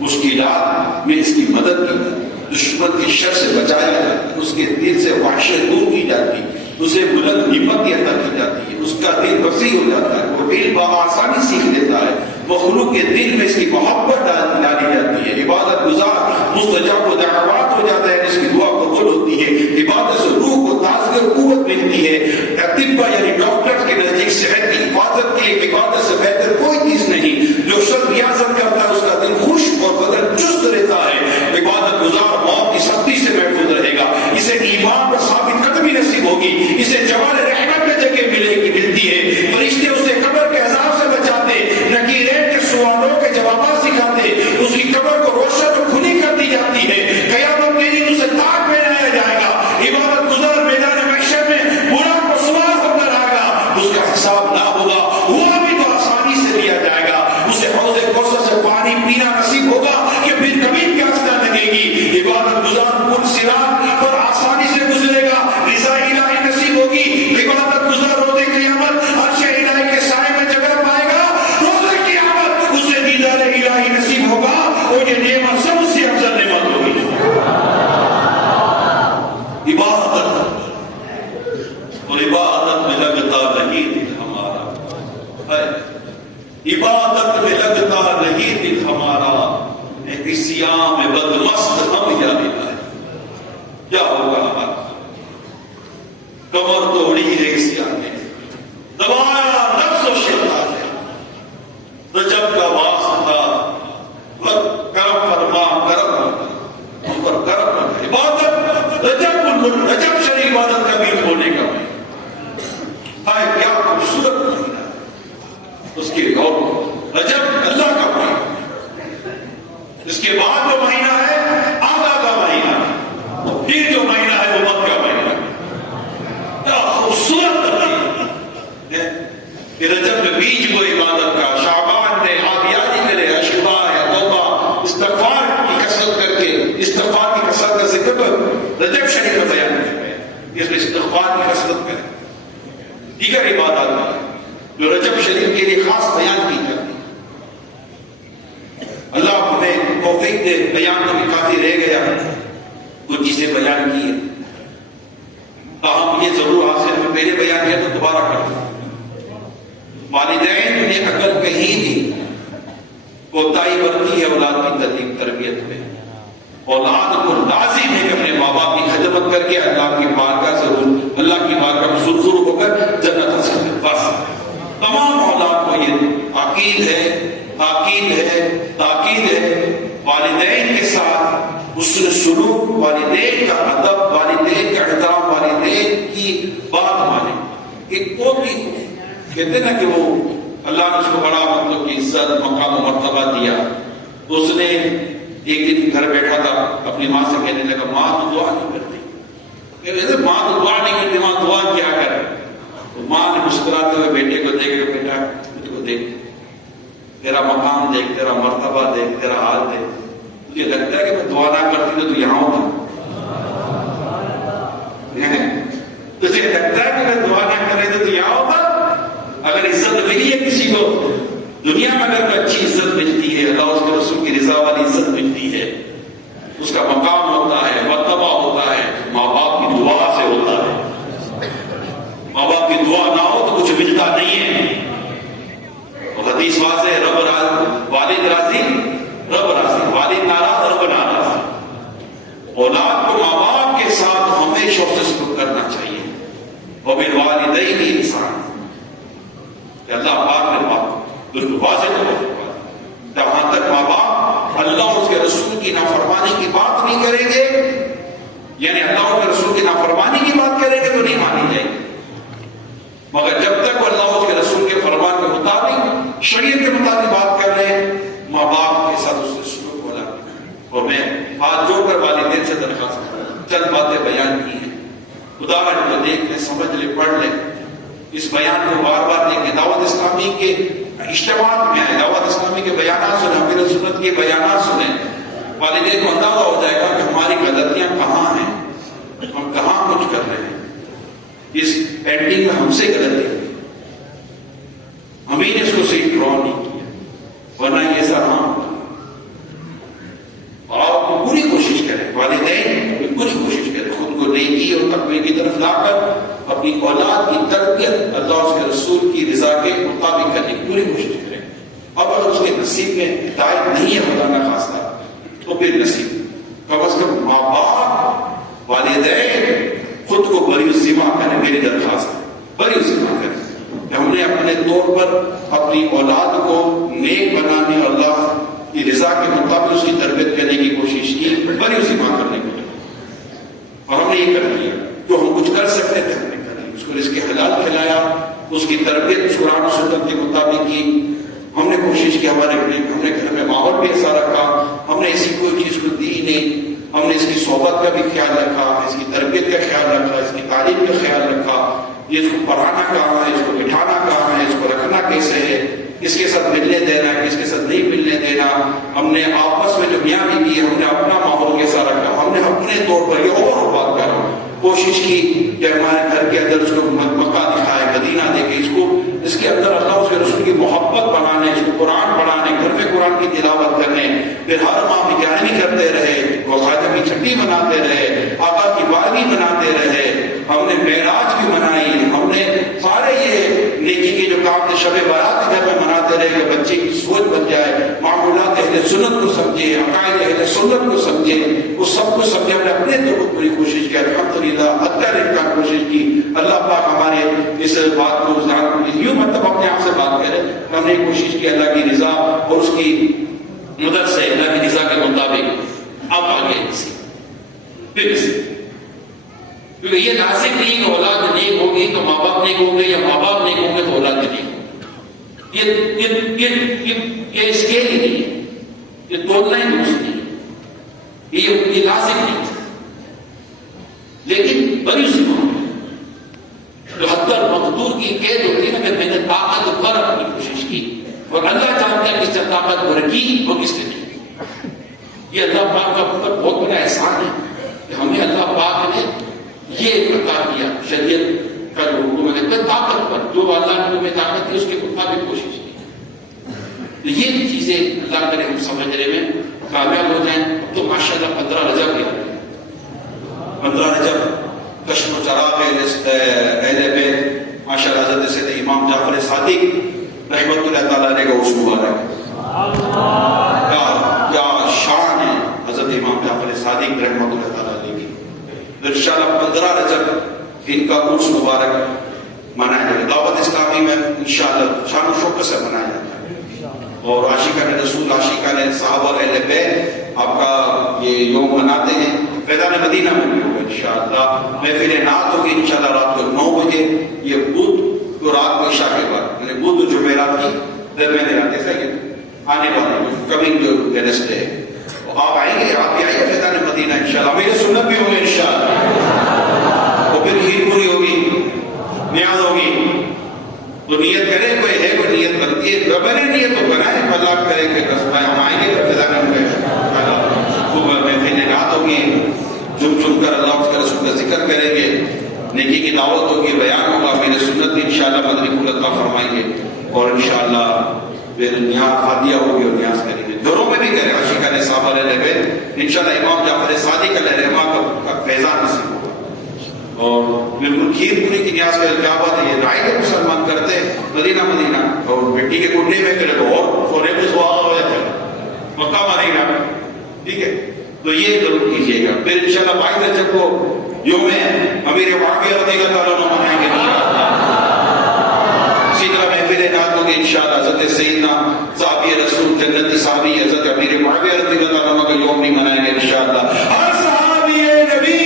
مشکلات میں اس کی مدد کی جاتی، دشمن کے شر سے بچایا جاتا، اس کے دل سے وحشت دور کی جاتی، اسے بلند ہمت عطا کی جاتی ہے، اس کا دل وسیع ہو جاتا ہے، وہ دل بآسانی سیکھ لیتا ہے، مخلوق کے دل میں اس کی محبت ڈالی جاتی ہے، عبادت گزار مستجاب دعوات ہو جاتا ہے، جس کی دعا قبول ہوتی ہے، عبادت سے روح کو تازگی اور قوت ملتی ہے۔ اطباء یعنی ڈاکٹر کے نزدیک صحت کی حفاظت کے لیے عبادت سے بہتر کوئی چیز نہیں۔ جو شخص ریاضت کرتا ہے اس کا دل خوش اور بدن چست رہتا ہے۔ عبادت گزار موت کی سختی سے محفوظ رہے گا، اسے ایمان پر ثابت قدمی نصیب ہوگی، اسے جوال رحمت میں جگہ ملتی ہے، فرشتے اسے قبر کے عذاب سے بچاتے، نکیرین کے سوالوں کے جوابات سکھاتے، اس کی قبر کو روشن اور کھلی کر دی جاتی ہے، قیامت کے دن اسے تاج پہنایا جائے گا۔ عبادت گزار میدان محشر میں براق کو سوار ہو کر آئے گا، اس کا حساب نہ ہوگا، ہوا بھی تو آسانی سے لیا جائے گا، اسے حوض کوثر سے پانی پینا نصیب ہوگا کہ پھر کبھی پیاس نہ لگے گی۔ عبادت گزار پل صراط پر آسانی سے گزرے گا، رضا الہی نصیب ہوگی۔ عبادت گزار روزے قیامت عرش الہی کے سائے میں جگہ پائے گا، روزے قیامت اسے دیدار الہی نصیب ہوگا، اور یہ نعمت سب سے افضل نعمت ہوگی۔ عبادت اور عبادت میں لگتا نہیں دل ہمارا ہے، عبادت میں لگتا نہیں دل ہمارا، ایک سیاہ میں بدمست ہم یا ہے، کیا ہوگا ہمارا؟ کمر توڑی ہے اس سیاہ نے، دبایا نفس و شیطان نے، رجب کا واسطہ کرم فرما، کرم ہم پر کرم، عبادت رجب شریف عبادت کا بھی ہونے کا ہے، کیا خوبصورت مہینہ ہے، اس کے اور رجب اللہ کا مہینہ، اس کے بعد جو مہینہ ہے آقا کا مہینہ، پھر جو مہینہ ہے وہ مکہ کا مہینہ، کیا خوبصورت ہے کہ رجب میں بیج وہ عبادت کا، شعبان میں آپ یاد ہی کرے اشکبا ہے، توبہ استغفار کی کثرت کر کے، استغفار کی کثرت کا ذکر رجب شریف میں بیان کیا ہے، اس میں استغفار کی کثرت کریں، دیگر عبادات جو رجب شریف کے لیے خاص بیان کی جاتی ہے۔ اللہ ہمیں توفیق دے، بیان تو بھی کافی رہ گیا، کچھ چیزیں بیان کی ہے، تاہم یہ ضرور حاصل میں پہلے بیان کیا تو دوبارہ کر دوں، والدین نے اگر کہیں بھی کوتاہی برتی ہے اولاد کی تعلیم تربیت میں، اولاد کو لازم ہے کہ اپنے ماں باپ کی خدمت کر کے اللہ کی بارگاہ سے، اللہ کی بارگاہ میں سرخرو ہو کر جنت حاصل کرے، بس تمام اولاد کو یہ تاکید ہے والدین کے ساتھ حسن سلوک، والدین کا ادب، والدین کا احترام، والدین کی بات مانے، کہ کوئی بھی کہتے نا کہ وہ اللہ نے اس کو بڑا مطلب کی عزت مقام و مرتبہ دیا، تو اس نے ایک دن گھر بیٹھا تھا، اپنی ماں سے کہنے لگا ماں تو دعا نہیں کرتی، ماں تو دعا نہیں کرتی، ماں دعا کیا کرے؟ تو ماں نے مسکراتے ہوئے بیٹے کو دیکھ کے بیٹا مجھ کو دیکھ، تیرا مقام دیکھ، تیرا مرتبہ دیکھ، تیرا حال دیکھ، تجھے لگتا ہے کہ میں دعا نہ کرتی تو یہاں ہوتا؟ تجھے لگتا ہے کہ میں دعا نہ کر رہی تو یہاں ہوتا؟ اگر عزت ملی ہے کسی کو دنیا میں، اگر کوئی اچھی عزت ملتی ہے، اللہ اس کے رسول کی رضا والی عزت ملتی ہے، اس کا مقام ہوتا ہے، مرتبہ ہوتا ہے، ماں باپ کی دعا سے ہوتا ہے، ماں باپ کی دعا نہ ہو تو کچھ ملتا نہیں ہے۔ تو حدیث واضح ہے، رب راضی، والد راضی رب راضی، والد ناراض رب ناراض۔ اولاد کو ماں باپ کے ساتھ ہمیشہ سلوک کرنا چاہیے، وبالوالدین احسانا، کہ اللہ پاک نے بالکل واضح طور پر جہاں تک ماں باپ اللہ اور اس کے رسول کی نافرمانی کی بات نہیں کریں گے، یعنی اللہ اور اس کے رسول کی نافرمانی کی بات کریں گے تو نہیں مانی جائے گی، مگر جب تک وہ اللہ اور اس کے رسول کے فرمان کے مطابق، شریعت کے مطابق بات کر رہے ہیں، ماں باپ کے ساتھ اس سے سلوک ہو جاتا ہے۔ اور میں ہاتھ جوڑ کر والدین سے درخواست کرتا ہوں، چند باتیں بیان کی ہیں، ادارن کو دیکھ لیں، سمجھ لیں، پڑھ لیں، اس بیان کو بار بار دیکھیں، دعوت اسلامی کے اجتماعات میں آئے، دعوت اسلامی کے بیانات سنیں، امیر سنت کے بیانات سنیں، والدین کو اندازہ ہو جائے گا کہ ہماری غلطیاں کہاں ہیں، ہم کہاں کچھ کر رہے ہیں، اس پینٹنگ میں ہم سے غلطی ہے، ہم ہی نے اس کو صحیح ڈرا نہیں کیا، ورنہ یہ سب ہم نصیب میں ہدایت نہیں ہے خدا نہ خواستہ تو پھر نصیب کم از کم ماں باپ والدین خود کو بری ذمہ کریں. میری درخواست بری ذمہ کریں. ہم نے اپنے طور پر اپنی اولاد کو نیک بنانے اللہ کی رضا کے مطابق اس کی تربیت کرنے کی کوشش کی, بری ذمہ کرنے کے لیے, اور ہم نے یہ کر دیا جو ہم کچھ کر سکتے تھے. ہم نے کر دیا, اس کو رزق حلال کھلایا, اس کی تربیت اس قرآن و سنت کے مطابق کی. ہم نے کوشش کی, ہم نے گھر میں ماحول بھی ایسا رکھا, ہم نے ایسی کوئی چیز کو دی نہیں, ہم نے اس کی صحبت کا بھی خیال رکھا, اس کی تربیت کا خیال رکھا, اس کی تعلیم کا خیال رکھا, یہ اس کو پڑھانا کہاں ہے, اس کو بٹھانا کہاں ہے, اس کو رکھنا کیسے ہے, کس کے ساتھ ملنے دینا ہے, کس کے ساتھ نہیں ملنے دینا. ہم نے آپس میں جو میاں بیوی ہے ہم نے اپنا ماحول کیسا رکھا. ہم نے اپنے طور پر یہ اور بات کر رہا ہوں کوشش کی کہ ہمارے گھر کے اندر اس کو مکہ دکھائے, مدینہ دیکھے, اس کے اندر اللہ اس کے رسول کی محبت بنانے, اس کو قرآن پڑھانے, گھر میں قرآن کی تلاوت کرنے, پھر ہر ماہ بریانی کرتے رہے, خواجہ کی چھٹی مناتے رہے, آقا کی بارگی مناتے رہے, ہم نے معراج بھی منائی, ہم نے سارے یہ نیکی کے جو کام تھے شب بارات گھر میں مناتے رہے کہ بچے کی سوچ بن جائے, معمولات اہل سنت کو سمجھے, عقائد اہل سنت کو سمجھے, اس سب کو سمجھے. ہم نے اپنے تو پوری کوشش کی, الحمدللہ اتر کا کوشش کی. اللہ پاک ہمارے اس بات کو یوں مطلب اپنے آپ سے بات کرے, ہم نے کوشش کی اللہ کی رضا اور اس کی مدد سے اللہ کی رضا کے مطابق اب آگے کیونکہ یہ لازم نہیں کہ اولاد نیک ہوگی تو ماں باپ نیک ہوں گے, یا ماں باپ نیک ہوں گے تو اولاد نیک ہوگی. یہ اسکیل ہی نہیں ہے, یہ تولنا ہی درست نہیں ہے, یہ لازم نہیں ہے. لیکن بڑی ذمہ جو حد المقدور کی قید ہوتی ہے نا, کہ میں نے طاقت پر اپنی کوشش کی, اور اللہ جانتا ہے کس سے طاقت برکی اور کس سے نہیں. یہ اللہ پاک کا بہت بڑا احسان ہے کہ ہمیں اللہ پاک نے یہ عطا کیا, شریعت کا جو حکم ہے طاقت پر, جو اللہ نے تمہیں طاقت دی اس کے مطابق کوشش کی. یہ چیزیں اللہ کرے ہم سمجھنے میں کامیاب ہو جائیں. اب تو ماشاءاللہ 15 رجب کے 15 رجب کشم و چراغ اہل بیت ماشاءاللہ حضرت سید امام جعفر صادق رحمت اللہ تعالیٰ علیہ کا عرس مبارک. کیا شان ہے حضرت امام جعفر صادق رحمت اللہ تعالیٰ علیہ کی. انشاءاللہ 15 رجب ان کا عرس مبارک منایا جائے. دعوت اسلامی میں انشاءاللہ شان و شوکت سے منایا جاتا ہے, اور عاشقان رسول, عاشقان صحابہ اور اہل بیت آپ کا یہ یوم مناتے ہیں. فیضان مدینہ میں بھی ہوگا انشاءاللہ. محفل نعت ہوگی انشاءاللہ رات کو 9 بجے. یہ بدھ کو رات کو عشاء کے بعد, یعنی بدھ و جمعرات کی درمیان رات, ایسا یہ آنے والے کمنگ جو ویڈنسڈے ہے. آپ آئیں گے, آپ بھی آئیے فیضان مدینہ انشاءاللہ. میرے سنت بھی ہوگی انشاءاللہ, اور پھر کھیر پوری ہوگی, نیاز ہوگی. تو نیت کریں, کوئی ہے کوئی نیت بنتی ہے, بنے نیت تو بنائیں, اللہ کرے کہ ہم آئیں گے تو فیضان میں خوب محفل نعت ہوگی, جم کر اللہ اس کے رسول کا ذکر کریں گے, نیکی کی دعوت ہوگی, بیان ہوگا. میرے سنت بھی انشاءاللہ مدنی پھول عطا فرمائیں گے, اور انشاءاللہ پھر نیاز فاتحہ ہوگی اور نیاز کریں گے. گھروں میں بھی کریں عاشقان صحابہ علیہ بیت. انشاءاللہ امام جعفر صادق علیہ رحمہ کا فیضان نصیب ہوگا. اور بالکل کھیر پوری کی نیاز کرے, کیا بات ہے, یہ رائے کے مسلمان کرتے ہیں مدینہ مدینہ, اور مٹی کے کنڈے میں کرے تو اور سونے کو سوال ہو جاتا ہے, مکہ مدینہ. ٹھیک ہے, تو یہ ضرور کیجیے گا. پھر انشاءاللہ 22 رجب کو یوم امیر معاویہ رضی اللہ تعالیٰ عنہ منائیں گے انشاءاللہ. اسی طرح محفل نعت ہوگی انشاءاللہ. حضرت سیدنا صحابی رسول جنتی صحابی حضرت امیر معاویہ رضی اللہ تعالیٰ عنہ کا یوم بھی منائیں گے انشاءاللہ. ہر صحابی نبی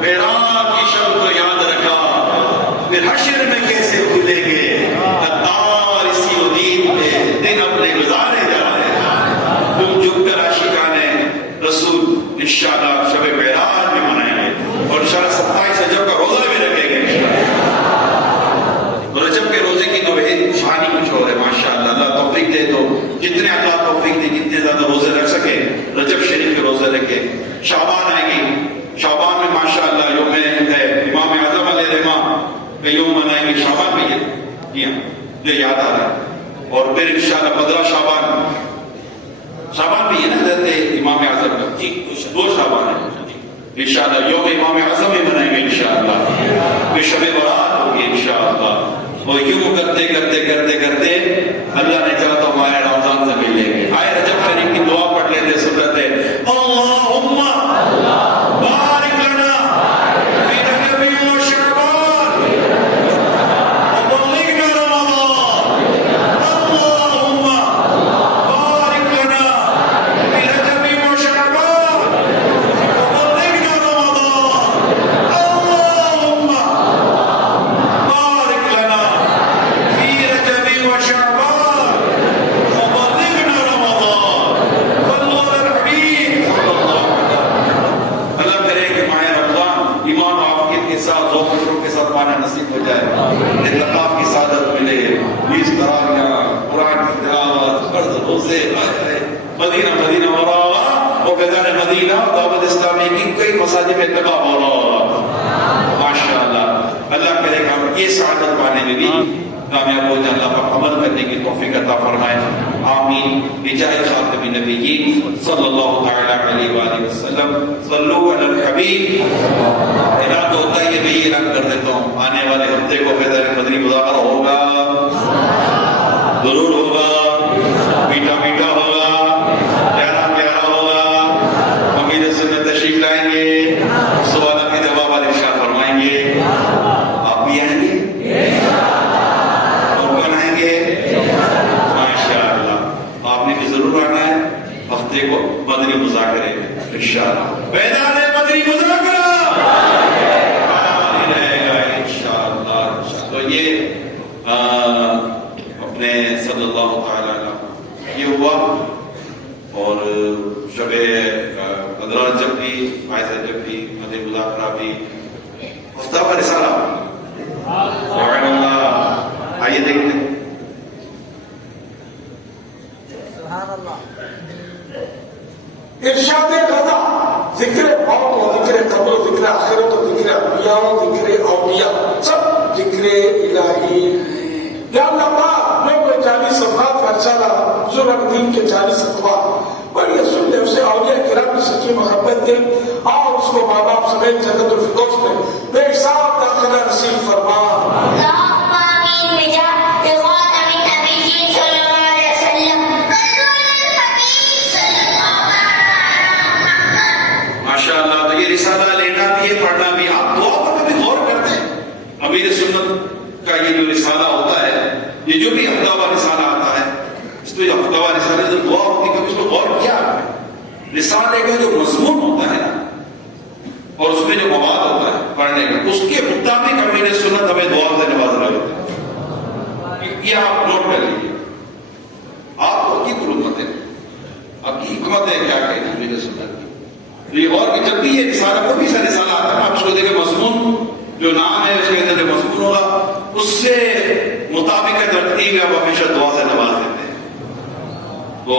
میرا یوم منائیں گے شعبان میں جی ہاں جو یاد آ رہا ہے. اور پھر انشاءاللہ 15 شعبان بھی ہے نا حضرت امام اعظم کا جی 2 شعبان ہے انشاءاللہ. یوم امام اعظم میں منائیں گے انشاءاللہ. پھر شب برات ہوگی انشاءاللہ. اور یوں کرتے کرتے کرتے کرتے اللہ نے چاہا تو ہمارے رمضان سے مل لیں گے. آئے رجب شریف کی دعا پڑھ لیتے سنت ہے اللہم بارک لنا فی رجب و شعبان وبلغنا رمضان. اللہم بارک لنا فی رجب و شعبان وبلغنا رمضان. اللہم بارک لنا فی رجب و شعبان وبلغنا رمضان. صلوا علی الحبیب صلی اللہ علیہ وسلم. اللہ کرے کہ ماہ رمضان ایمان و عافیت کے ساتھ ذوق و شوق کے ساتھ پانا نصیب ہو جائے. اعتکاف کی سعادت ملے. 20 تراویحاں قرآن کی تلاوت فرض روزے مدینہ مدینہ ہو رہا ہوگا. وہ فیضان مدینہ دعوت اسلامی کی کئی مساجد میں اعتکاف ہو رہا ہوگا ماشاء اللہ. اللہ کرے کہ ہم یہ سعادت پانے میں بھی کامیاب ہو جائے. اللہ پر عمل کرنے کی توفیق عطا فرمائے. آمین. بجاہ خاتم النبیین صلی اللہ تعالی علیہ وآلہ وسلم. صلو علی الحبیب. ارادہ ہوتا ہے یہ بھی اعلان کر دیتا ہوں آنے والے ہفتے کو فیضان مدنی مذاکرہ ہوگا ضرور ہوگا. میٹھا میٹھا ہوگا. پیارا پیارا ہوگا. امید سنت تشریف لائیں گے. سوالات کے جواب ارشاد فرمائیں گے. آپ بھی آئیں گے اور بنائیں گے ماشاءاللہ. آپ نے بھی ضرور آنا ہے ہفتے کو مدنی مذاکرے میں انشاءاللہ. میدان مدنی مذاکرہ رہے گا انشاءاللہ. تو یہ اپنے صلی اللہ تعالی علیہ یہ ہوا. اور شب قدر جب بھی باعث جب بھی مدنی مذاکرہ بھی ہفتہ پر رسالہ سبحان اللہ. آئیے دیکھتے ہیں. سبحان اللہ. ارشاد قضا ذکر موت و ذکر قبر و ذکر آخرت و ذکر انبیاء و ذکر اولیاء سب ذکر الہی ہے. یا اللہ پاک لوگ 40 صفحات کا رسالہ حضور الدین کے 40 اقوال پڑھیے سن لے. اسے اولیاء کرام کی سچی محبت دے اور اس کو ماں باپ سمیت جنت الفردوس میں بے حساب داخلہ نصیب فرما. اللهم آمين بجاه خاتم النبيين صلى الله عليه وسلم. صلوا على الحبيب صلى الله عليه وسلم. ماشاءاللہ. تو یہ رسالہ لینا بھی ہے پڑھنا بھی. آپ دعا پر کبھی غور کرتے ہیں. امیر سنت کا یہ جو رسالہ ہوتا ہے یہ جو بھی ہفتہ وار رسالہ آتا ہے اس میں جو ہفتہ وار رسالہ جو دعا ہوتی ہے کبھی اس کو غور کیا آپ نے؟ رسالے کا جو مضمون ہوتا ہے نا اور اس میں جو مواد ہوتا ہے پڑھنے کا اس کے مطابق امیر سنت ہمیں دعا سے نواز رہے ہوتے ہیں. یہ آپ نوٹ کر لیجیے. آپ کو کی ضرورت ہے آپ کی حکمت ہے کیا کہنا امیر سنت کی. یہ غور کہ جب بھی یہ رسالہ کوئی بھی سا رسالہ آتا ہے آپ اس کو دیکھیں مضمون جو نام ہے اس کے اندر جو مضمون ہوگا اس سے مطابق ترتیب ہے. آپ ہمیشہ دعا سے نواز دیتے ہیں. تو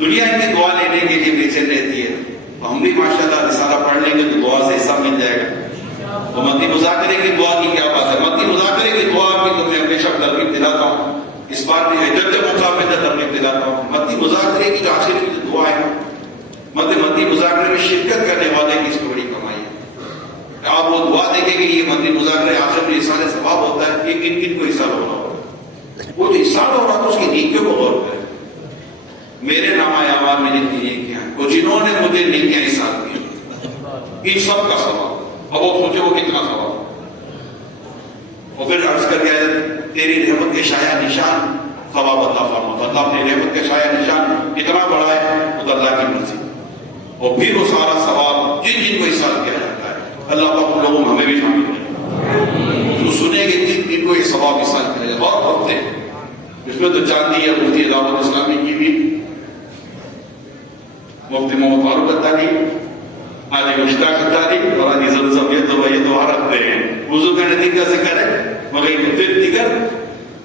دنیا کی دعا لینے کے لیے بے چین رہتی ہے. تو ہم بھی ماشاءاللہ رسالہ پڑھ لیں گے تو دعا سے حصہ مل جائے گا. تو مدنی مذاکرے کی دعا کی کیا بات ہے. مدنی مذاکرے کی دعا کی تو میں ہمیشہ ترغیب دلاتا ہوں. اس بار بھی جب جب موقع میں ترغیب دلاتا ہوں. مدنی مذاکرے کی جو آخر کی جو دعا ہے مدنی مذاکرے میں شرکت کرنے والے کی اس کو بڑی کمائی ہے. آپ وہ دعا دیکھیں کہ یہ مدنی مذاکرے آخر میں حصہ ثواب ہوتا ہے کہ کن کن کو حصہ ہو رہا ہوگا. وہ جو حصہ ہو رہا تو اس کی نیکیوں کو غور کریں. میرے نامہ اعمال میں جتنی نیکیاں ہیں وہ جنہوں نے مجھے نیکیاں حساب کی ان سب کا ثواب. اب وہ سوچے وہ کتنا ثواب. اور پھر عرض کر کے تیری رحمت کے شایع نشان ثواب عطا فرما. اللہ اپنی رحمت کے شایع نشان کتنا بڑا ہے وہ اللہ کی مرضی. اور پھر وہ سارا ثواب جن جن کو حساب کیا جاتا ہے اللہ پاک ان لوگوں ہمیں بھی شامل کرے. جو سنے گے جن کو یہ ثواب حساب کیا جائے. اور ہفتے اس میں تو چاندی ہے مفتی دعوت اسلامی کی بھی مفتی محمد فاروق اتاری آج مشتاق اتاری اور آج زمزم یہ تو عرب دے ہیں. وضو کرنے دن کا ذکر ہے مگر پھر دیگر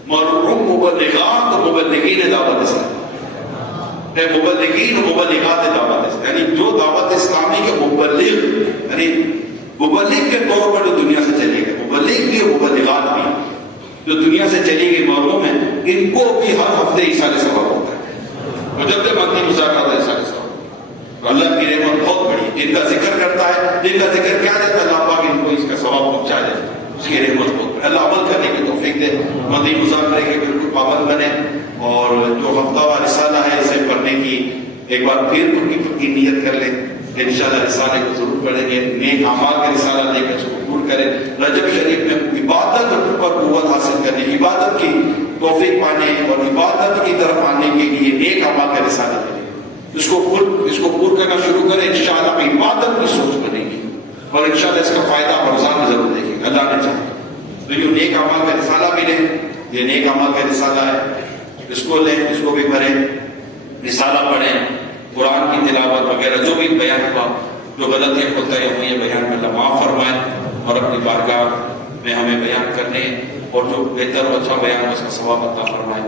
مرحوم مبلغات و مبلغین دعوت اسلامی مبلغین و مبلغات دعوت اسلامی یعنی جو دعوت اسلامی کے مبلغ یعنی مبلغ کے طور پر جو دنیا سے چلے گئے مبلغ بھی مبلغات جو دنیا سے چلی گئی معلوم ہے، ان کو بھی ہر ہفتے ایصال ثواب ہوتا ہے، اور جب تک مدنی مذاکرات ہے ایصال ثواب، اللہ کی رحمت بہت بڑی، جن کا ذکر کرتا ہے، جن کا ذکر کیا دیتا ہے اللہ پاک ان کو اس کا ثواب پہنچا دے، اس کی رحمت بہت بڑی۔ اللہ عمل کرنے کی توفیق دے، مدنی مذاکرے کے بالکل پابند بنے، اور جو ہفتہ وار رسالہ ہے اسے پڑھنے کی ایک بار پھر پکی نیت کر لیں کہ انشاءاللہ رسالے کو ضرور پڑھیں گے، نیک اعمال کا رسالہ لے کر اس کو پور کریں، رجب شریف میں عبادت پر قوت حاصل کرنے، عبادت کی توفیق پانے اور عبادت کی طرف آنے کے لیے نیک اعمال کا رسالہ لیں، اس کو پور کرنا شروع کریں، انشاءاللہ عبادت کی سوچ بنے گی، اور انشاءاللہ اس کا فائدہ آپ رمضان میں ضرور دیکھیں گے اللہ نے چاہے تو۔ جو نیک اعمال کا رسالہ بھی لیں، یہ نیک اعمال کا رسالہ ہے، اس کو لیں، اس کو بھی بھریں، رسالہ پڑھیں، قرآن کی تلاوت وغیرہ جو بھی بیان ہوا، جو غلطیاں ہوتا ہے وہ یہ بیان میں اللہ معاف فرمائے اور اپنی بارگاہ میں ہمیں بیان کرنے اور جو بہتر اور اچھا بیان اس کا ثواب عطا فرمائے،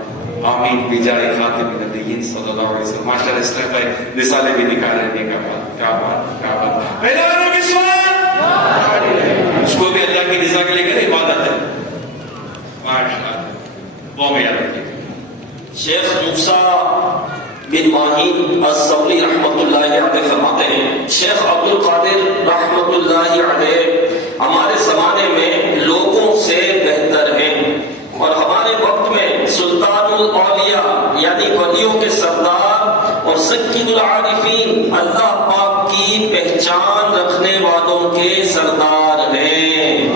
آمین بجائے خاتم النبیین صلی اللہ علیہ وسلم۔ ماشاءاللہ اس طرح کا رسالے بھی نکالنے کا بات، کیا بات پہلا نبی اس کو بھی اللہ کی رضا کے لیے کرے، عبادت ہے، ماشاءاللہ وہ میں یاد رکھیے۔ شیخ موسیٰ بن ماہین الزولی رحمۃ اللہ علیہ فرماتے ہیں، شیخ عبد القادر رحمۃ اللہ علیہ ہمارے زمانے میں لوگوں سے بہتر ہیں، اور ہمارے وقت میں سلطان الاولیاء یعنی ولیوں کے سردار اور سید العارفین اللہ پاک کی پہچان رکھنے والوں کے سردار ہیں۔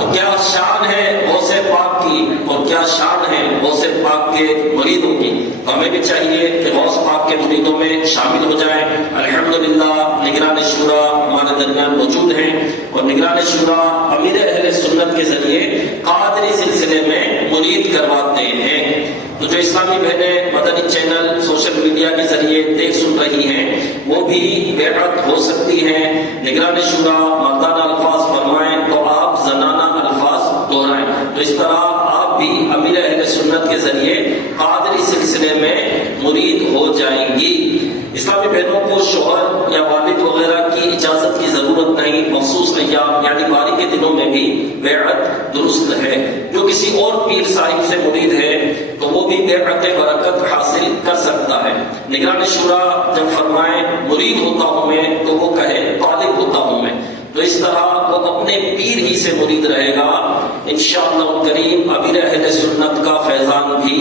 تو کیا شان ہے غوث پاک کی، اور کیا شان ہے غوث پاک کے مریدوں کی، ہمیں بھی چاہیے کہ غوث پاک کے مریدوں میں شامل ہو جائیں۔ الحمدللہ نگران شورا ہمارے درمیان موجود ہیں، اور نگران شورا امیر اہل سنت کے ذریعے قادری سلسلے میں مرید کرواتے ہیں۔ تو جو اسلامی بہنیں مدنی چینل سوشل میڈیا کے ذریعے دیکھ سن رہی ہیں وہ بھی بیعت ہو سکتی ہیں۔ نگران شورا مردانہ الفاظ فرمائیں تو آپ زنانہ الفاظ دہرائیں، تو اس طرح آپ بھی امیر اہل سنت کے ذریعے قادری سلسلے میں مرید ہو جائیں گی۔ اسلامی بہنوں کو شوہر یا والد وغیرہ کی اجازت کی ضرورت نہیں، مخصوص ایام یعنی باری کے دنوں میں بھی بیعت درست ہے۔ جو کسی اور پیر صاحب سے مرید ہے تو وہ بھی بیعت برکت حاصل کر سکتا ہے۔ نگران شورا جب فرمائے مرید ہوتا ہوں میں تو وہ کہے طالب ہوتا ہوں میں، تو اس طرح وہ اپنے پیر ہی سے مرید رہے گا، انشاءاللہ کریم امیر اہل سنت کا فیضان بھی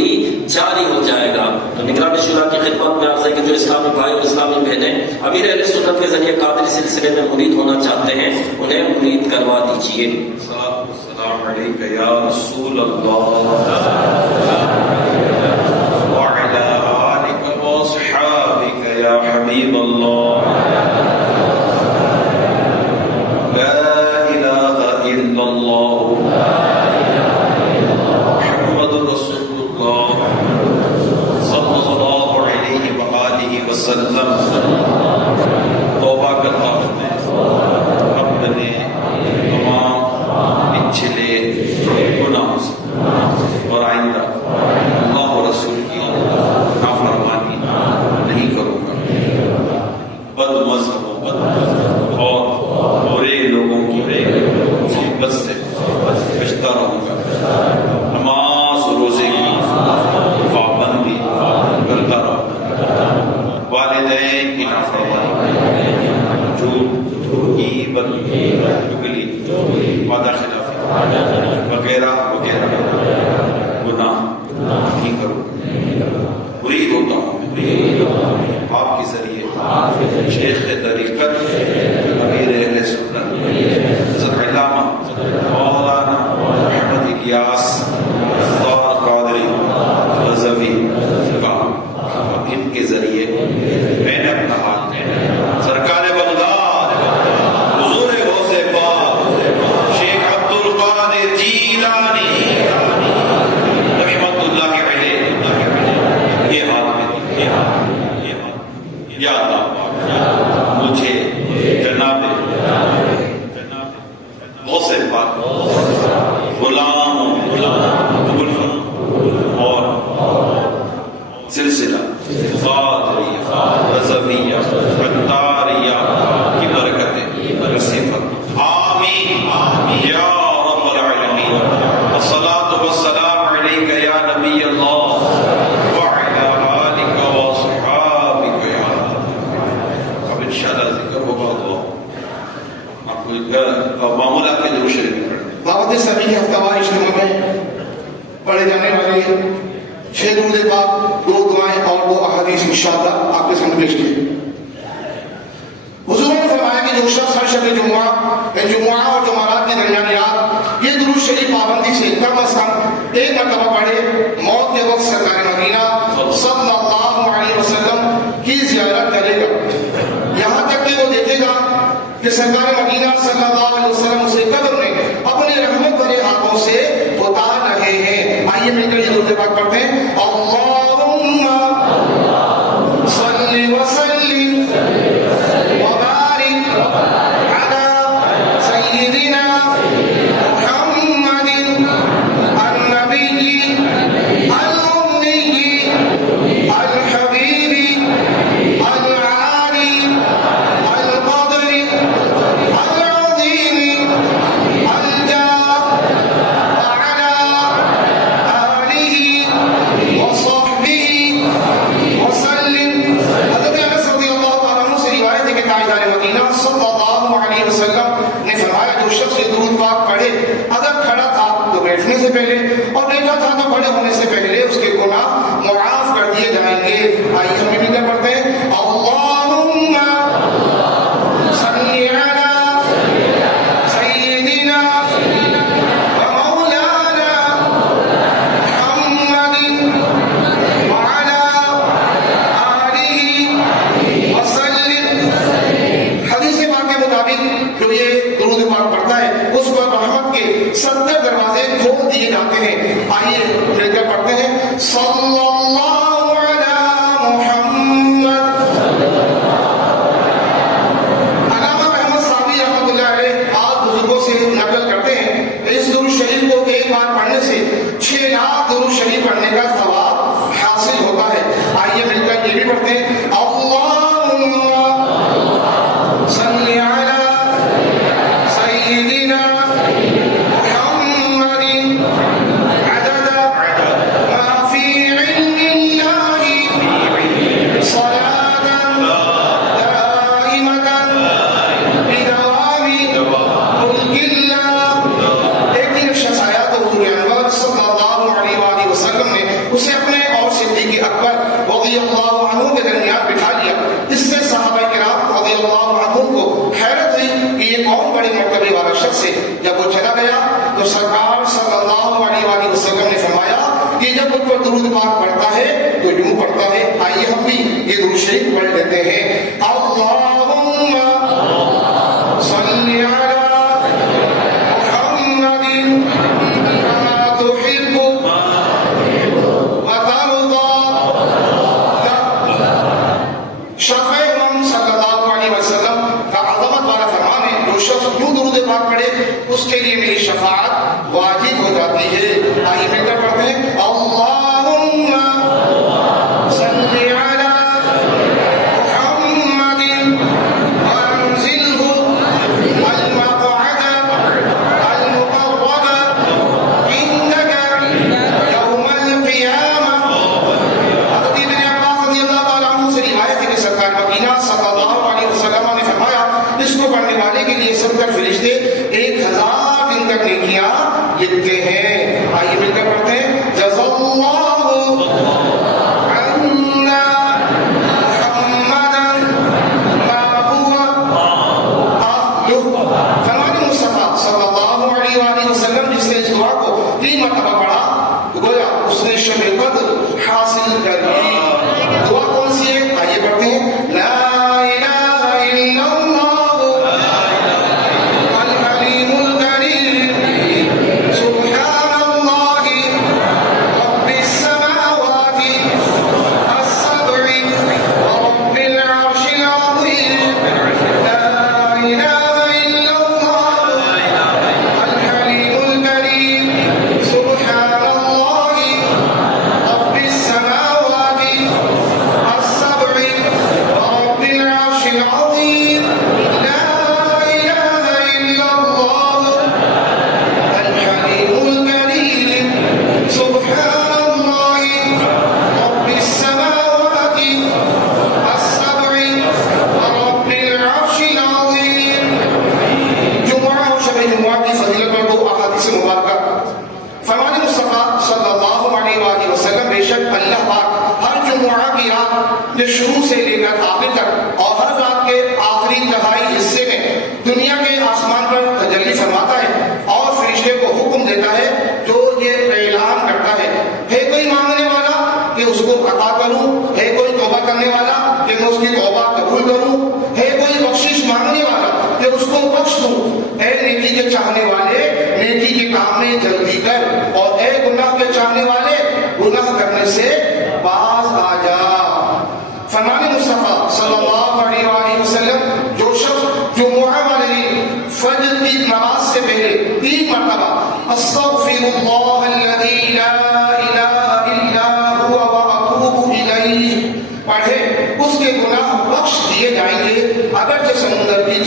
جاری ہو جائے گا۔ تو نگران شورا کی خدمت میں عرض ہے کہ جو اسلامی بھائی اور اسلامی بہنیں امیر اہل سنت کے ذریعے قادری سلسلے میں مرید ہونا چاہتے ہیں انہیں مرید کروا دیجیے۔ السلام علیکم یا رسول اللہ وعلی آلک واصحابک یا حبیب اللہ، لا الہ الا اللہ محمد رسول اللہ صلی اللہ علیہ وآلہ وسلم۔ توبہ کرتا ہوں میں اپنے تمام پچھلے گناہوں سے، اور آئندہ اللہ و رسول کی نافرمانی نہیں کروں گا، بد مذہبوں اور برے لوگوں کی صحبت سے بچتا رہوں گا، نماز روزے کی پابندی کرتا رہوں گا، والدین کی نافرمانی، جھوٹ، غیبت، چغلی، وعدہ خلافی وغیرہ وغیرہ گناہ نہیں کروں گا۔ مرید ہوتا ہوں آپ کے ذریعے شیخ طریقت امیر اہل سنت حضرت علامہ مولانا محمد الیاس قادری رضوی کا، ان کے ذریعے میں نے اپنا ہاتھ سرکار بغداد حضور غوث پاک شیخ عبد القادر جیلانی رحمت اللہ علیہ یہ ہاتھ میں یا اللہ مجھے جناب غوث پاک غلاموں اور سلسلہ قادریہ رضویہ عطاریہ کی برکتیں نصیب فرما، آمین یا رب العالمین۔ الصلاۃ مولا کے درود شریف پڑھیں. دعوت اسلامی کے ہفتہ وار اجتماع میں پڑھے جانے والے 6 درود پاک، 2 دعائیں اور 2 احادیث انشاءاللہ آپ کے سامنے پیش کی. حضور نے فرمایا کہ جو شخص ہر شب جمعہ اور جمعرات کے درمیان رات یہ درود شریف پابندی سے کم از کم 1 مرتبہ پڑھے، موت کے وقت سرکار مدینہ صلی اللہ علیہ وسلم کی زیارت کرے گا، یہاں تک کہ وہ دیکھے گا کہ سرکار مدینہ صلی اللہ علیہ وسلم اسے قبر میں اپنے رحمت بھرے ہاتھوں سے اتار رہے ہیں. آئیے مل کر یہ درود پاک پڑھتے ہیں. اللہم صلی وسلم وبارک علی سیدنا محمد النبی الأمی الحبیب العالی القدر العظیم الجاه وعلى آلہ وصحبہ وسلم. حضرت انس رضی اللہ تعالیٰ عنہ سے روایت ہے کہ تاجدار مدینہ صلی اللہ علیہ وسلم نے فرمایا جو شخص یہ درود پاک پڑھے، اگر کھڑا تھا تو بیٹھنے سے پہلے اور بیٹھا تھا تو کھڑے ہونے سے پہلے اس کے گناہ معاف کر دیے جائیں گے. آئیے ہم بھی مل کر پڑھتے ہیں. اللہم صلی علی سیدنا ومولانا محمد وعلی آلہ وسلم. حدیث پاک کے مطابق جو یہ درود پاک پڑھتا ہے اس پر رحمت کے 70 دروازے کھول دیے جاتے ہیں. آئیے مل کر پڑھتے ہیں. صلی اللہ علی محمد. علامہ محمد صابری رحمۃ اللہ علیہ آپ بزرگوں سے نقل کرتے ہیں اس درود شریف کو ایک بار پڑھنے سے 6 لاکھ درود شریف پڑھنے کا ثواب حاصل ہوتا ہے. آئیے مل کر یہ بھی پڑھتے ہیں. اللہم صلی علی سیدنا محمد عدد ما فی علم اللہ صلاة دائمة بدوام ملک اللہ. ایک دن شخص آیا تو حضور انور صلی اللہ علیہ وآلہ وسلم نے اسے اپنے اور صدیق اکبر رضی اللہ عنہ کے درمیان بٹھا لیا. اس سے صحابہ کرام رضی اللہ عنہ کو حیرت ہوئی کہ یہ کون بڑے مرتبے والا شخص ہے. جب وہ چلا گیا تو سرکار صلی اللہ علیہ وآلہ وسلم نے فرمایا کہ جب اس پر درود پاک پڑھتا ہے تو یوں پڑھتا ہے. آئیے ہم بھی یہ درود شریف پڑھ لیتے ہیں. اللہم صلی علی محمد کما تحب وترضى. شفیع امم صلی اللہ علیہ وسلم کا عظمت والا فرمان ہے جو شخص یوں درود پاک پڑھے اس کے لیے میری شفاعت واجب ہو جاتی ہے. آئیے مل کر پڑھتے ہیں. اللہم صلی علی محمد وانزلہ المقعد المقرب عندک یوم القیامہ. حضرت ابن عباس رضی اللہ تعالیٰ عنہ سے روایت ہے کہ سرکار مدینہ صلی اللہ علیہ وسلم نے فرمایا اس کو پڑھنے والے کے لیے 70 فرشتے 1000 دن تک نیکیاں لکھتے ہیں. آئیے مل کر پڑھتے ہیں. جزا جو شروع سے لے کر آخر تک اور ہر رات کے آخری تہائی حصے میں دنیا کے آسمان پر تجلی فرماتا ہے اور فرشتے کو حکم دیتا ہے جو یہ اعلان کرتا ہے کوئی مانگنے والا کہ اس کو عطا کروں، ہے کوئی توبہ کرنے والا کہ میں اس کی توبہ قبول کروں، ہے کوئی بخشش مانگنے والا کہ اس کو بخش دوں، اے نیکی کے چاہنے والے نیکی کے کام میں جلدی کر، اور اے گناہ کے چاہنے والے گناہ کرنے سے باز آ جا۔ فرمان مصطفیٰ صلی اللہ علیہ وآلہ وسلم جو شخص جمعہ والے دن فجر کی نماز سے پہلے 3 مرتبہ استغفر اللہ الذی لا الہ الا هو واتوب الیہ پڑھے، اس کے گناہ بخش دیے جائیں گے، اگرچہ سمندر کی